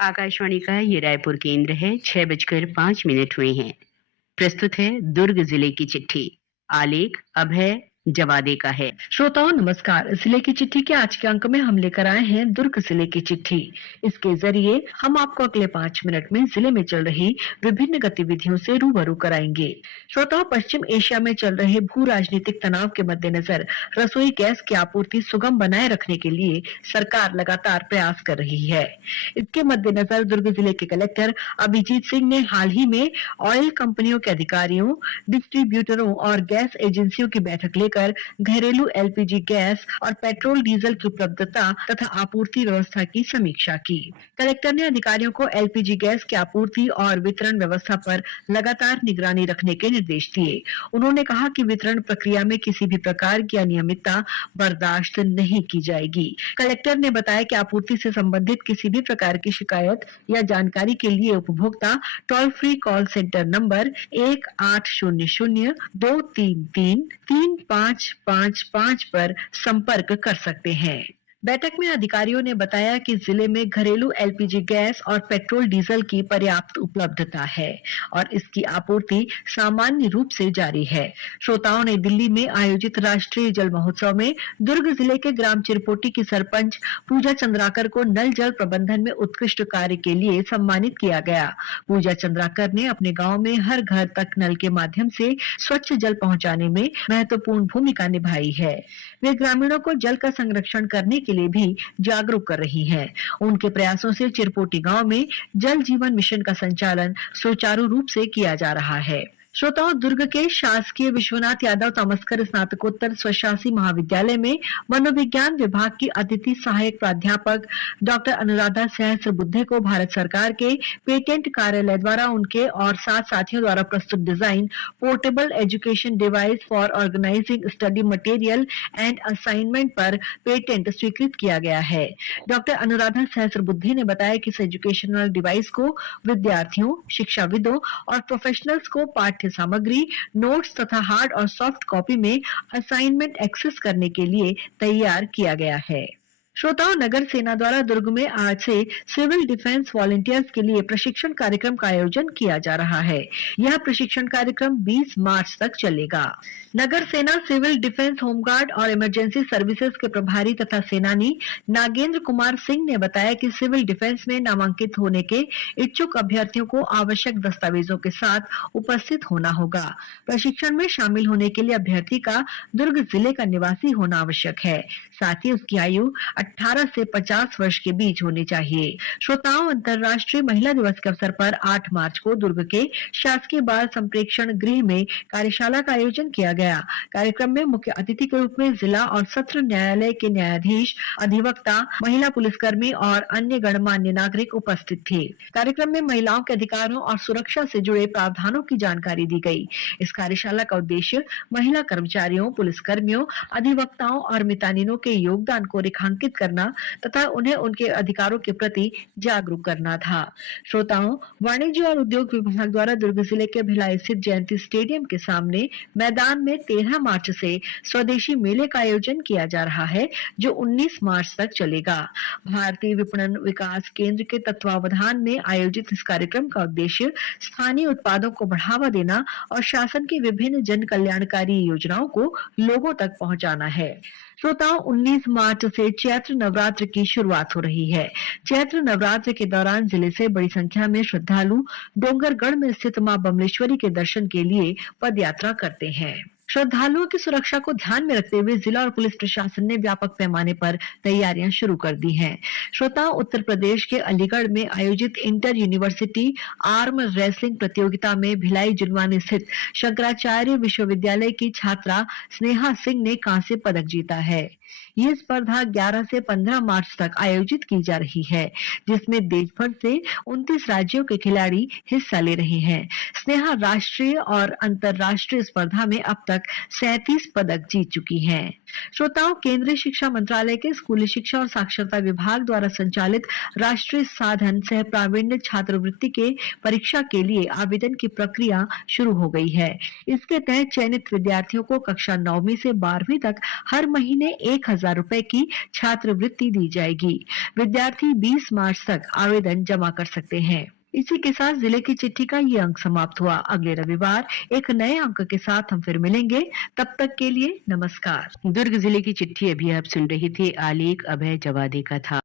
आकाशवाणी का ये रायपुर केंद्र है। 6:05 हुए हैं। प्रस्तुत है दुर्ग जिले की चिट्ठी। आलेख अभय जवादे का है। श्रोताओं नमस्कार। जिले की चिट्ठी के आज के अंक में हम लेकर आए हैं दुर्ग जिले की चिट्ठी। इसके जरिए हम आपको अगले 5 मिनट में जिले में चल रही विभिन्न गतिविधियों से रूबरू कराएंगे। श्रोताओं, पश्चिम एशिया में चल रहे भू राजनीतिक तनाव के मद्देनजर रसोई गैस की आपूर्ति सुगम बनाए रखने के लिए सरकार लगातार प्रयास कर रही है। इसके मद्देनजर दुर्ग जिले के कलेक्टर अभिजीत सिंह ने हाल ही में ऑयल कंपनियों के अधिकारियों, डिस्ट्रीब्यूटरों और गैस एजेंसियों की बैठक लेकर घरेलू एलपीजी गैस और पेट्रोल डीजल की उपलब्धता तथा आपूर्ति व्यवस्था की समीक्षा की। कलेक्टर ने अधिकारियों को एलपीजी गैस की आपूर्ति और वितरण व्यवस्था पर लगातार निगरानी रखने के निर्देश दिए। उन्होंने कहा कि वितरण प्रक्रिया में किसी भी प्रकार की अनियमितता बर्दाश्त नहीं की जाएगी। कलेक्टर ने बताया कि आपूर्ति से संबंधित किसी भी प्रकार की शिकायत या जानकारी के लिए उपभोक्ता toll free call centre number 1800-233-3555 पर संपर्क कर सकते हैं। बैठक में अधिकारियों ने बताया कि जिले में घरेलू एलपीजी गैस और पेट्रोल डीजल की पर्याप्त उपलब्धता है और इसकी आपूर्ति सामान्य रूप से जारी है। श्रोताओं ने दिल्ली में आयोजित राष्ट्रीय जल महोत्सव में दुर्ग जिले के ग्राम चिरपोटी की सरपंच पूजा चंद्राकर को नल जल प्रबंधन में उत्कृष्ट कार्य के लिए सम्मानित किया गया। पूजा चंद्राकर ने अपने गांव में हर घर तक नल के माध्यम से स्वच्छ जल पहुंचाने में महत्वपूर्ण भूमिका निभाई है। वे ग्रामीणों को जल का संरक्षण करने के लिए भी जागरूक कर रही हैं। उनके प्रयासों से चिरपोटी गांव में जल जीवन मिशन का संचालन सुचारू रूप से किया जा रहा है। श्रोताओं, दुर्ग के शासकीय विश्वनाथ यादव तामस्कर स्नातकोत्तर स्वशासी महाविद्यालय में मनोविज्ञान विभाग की अतिथि सहायक प्राध्यापक डॉक्टर अनुराधा सहस्त्रबुद्धे को भारत सरकार के पेटेंट कार्यालय द्वारा उनके और 7 साथियों द्वारा प्रस्तुत design portable education device for organising study material and assignment पर पेटेंट स्वीकृत किया गया है। डॉक्टर अनुराधा सहस्त्रबुद्धे ने बताया कि इस एजुकेशनल डिवाइस को विद्यार्थियों, शिक्षाविदों और प्रोफेशनल्स को पाठ्य सामग्री, नोट्स तथा हार्ड और सॉफ्ट कॉपी में असाइनमेंट एक्सेस करने के लिए तैयार किया गया है। श्रोताओं, नगर सेना द्वारा दुर्ग में आज से सिविल डिफेंस वॉलंटियर्स के लिए प्रशिक्षण कार्यक्रम का आयोजन किया जा रहा है। यह प्रशिक्षण कार्यक्रम 20 मार्च तक चलेगा। नगर सेना सिविल डिफेंस, होमगार्ड और इमरजेंसी सर्विसेज के प्रभारी तथा सेनानी नागेंद्र कुमार सिंह ने बताया कि सिविल डिफेंस में नामांकित होने के इच्छुक अभ्यर्थियों को आवश्यक दस्तावेजों के साथ उपस्थित होना होगा। प्रशिक्षण में शामिल होने के लिए अभ्यर्थी का दुर्ग जिले का निवासी होना आवश्यक है। साथ ही उसकी आयु 18 से 50 वर्ष के बीच होनी चाहिए। श्रोताओं, अंतर्राष्ट्रीय महिला दिवस के अवसर पर 8 मार्च को दुर्ग के शासकीय बाल संप्रेक्षण गृह में कार्यशाला का आयोजन किया गया। कार्यक्रम में मुख्य अतिथि के रूप में जिला और सत्र न्यायालय के न्यायाधीश, अधिवक्ता, महिला पुलिसकर्मी और अन्य गणमान्य नागरिक उपस्थित थे। कार्यक्रम में महिलाओं के अधिकारों और सुरक्षा से जुड़े प्रावधानों की जानकारी दी गई। इस कार्यशाला का उद्देश्य महिला कर्मचारियों, पुलिसकर्मियों, अधिवक्ताओं और मितानिनों के योगदान को रेखांकित करना तथा उन्हें उनके अधिकारों के प्रति जागरूक करना था। श्रोताओं, वाणिज्य और उद्योग विभाग द्वारा दुर्ग जिले के भिलाई स्थित जयंती स्टेडियम के सामने मैदान में 13 मार्च से स्वदेशी मेले का आयोजन किया जा रहा है, जो 19 मार्च तक चलेगा। भारतीय विपणन विकास केंद्र के तत्वावधान में आयोजित इस कार्यक्रम का उद्देश्य स्थानीय उत्पादों को बढ़ावा देना और शासन की विभिन्न जन कल्याणकारी योजनाओं को लोगों तक पहुंचाना है। श्रोताओं, 19 मार्च से चैत्र नवरात्र की शुरुआत हो रही है। चैत्र नवरात्र के दौरान जिले से बड़ी संख्या में श्रद्धालु डोंगरगढ़ में स्थित मां बमलेश्वरी के दर्शन के लिए पदयात्रा करते हैं। श्रद्धालुओं की सुरक्षा को ध्यान में रखते हुए जिला और पुलिस प्रशासन ने व्यापक पैमाने पर तैयारियां शुरू कर दी हैं। श्रोताओं, उत्तर प्रदेश के अलीगढ़ में आयोजित इंटर यूनिवर्सिटी आर्म रेसलिंग प्रतियोगिता में भिलाई जुलवानी स्थित शंकराचार्य विश्वविद्यालय की छात्रा स्नेहा सिंह ने कांस्य पदक जीता है। ये स्पर्धा 11 से 15 मार्च तक आयोजित की जा रही है, जिसमें देश भर से 29 राज्यों के खिलाड़ी हिस्सा ले रहे हैं। स्नेहा राष्ट्रीय और अंतर्राष्ट्रीय स्पर्धा में अब तक 37 पदक जीत चुकी हैं। श्रोताओं, केंद्रीय शिक्षा मंत्रालय के स्कूली शिक्षा और साक्षरता विभाग द्वारा संचालित राष्ट्रीय साधन सह प्रावीण्य छात्रवृत्ति के परीक्षा के लिए आवेदन की प्रक्रिया शुरू हो गई है। इसके तहत चयनित विद्यार्थियों को कक्षा 9वीं से 12वीं तक हर महीने 1,000 रुपए की छात्रवृत्ति दी जाएगी। विद्यार्थी 20 मार्च तक आवेदन जमा कर सकते हैं। इसी के साथ जिले की चिट्ठी का ये अंक समाप्त हुआ। अगले रविवार एक नए अंक के साथ हम फिर मिलेंगे। तब तक के लिए नमस्कार। दुर्ग जिले की चिट्ठी अभी आप सुन रही थी, आलेख अभय जवादे का था।